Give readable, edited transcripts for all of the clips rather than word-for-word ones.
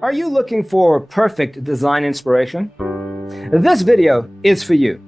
Are you looking for perfect design inspiration? This video is for you.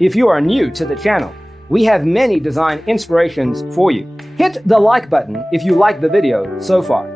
If you are new to the channel, we have many design inspirations for you. Hit the like button if you like the video so far.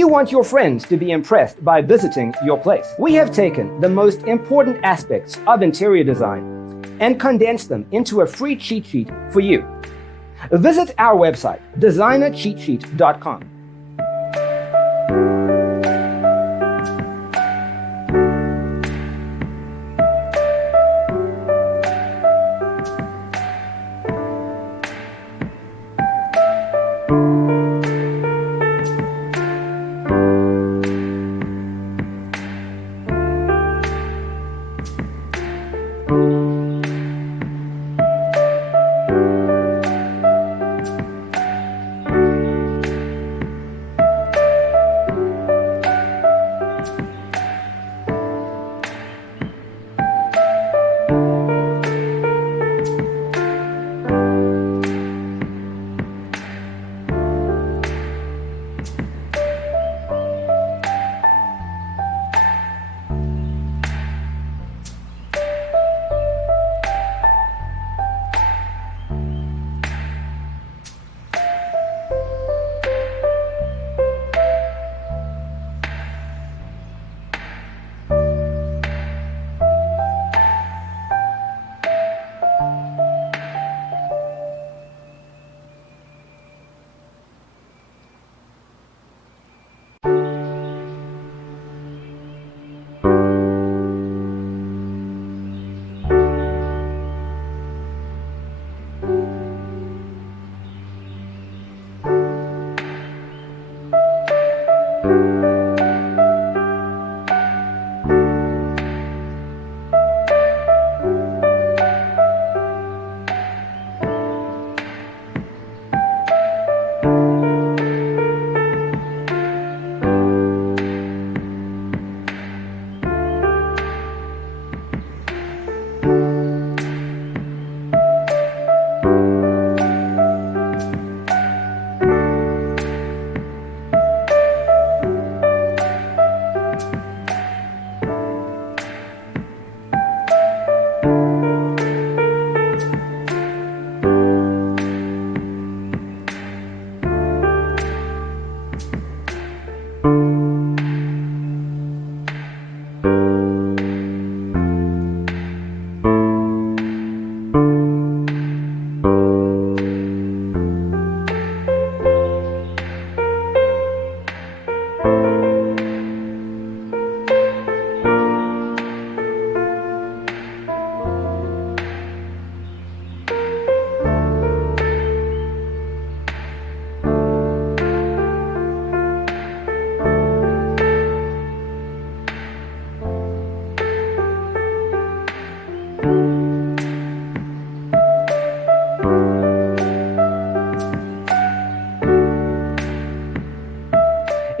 you want your friends to be impressed by visiting your place? We have taken the most important aspects of interior design and condensed them into a free cheat sheet for you. Visit our website, designercheatsheet.com.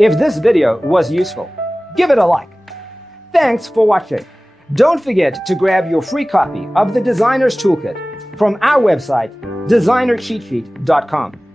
If this video was useful, give it a like. Thanks for watching. Don't forget to grab your free copy of the Designer's Toolkit from our website, designercheatsheet.com.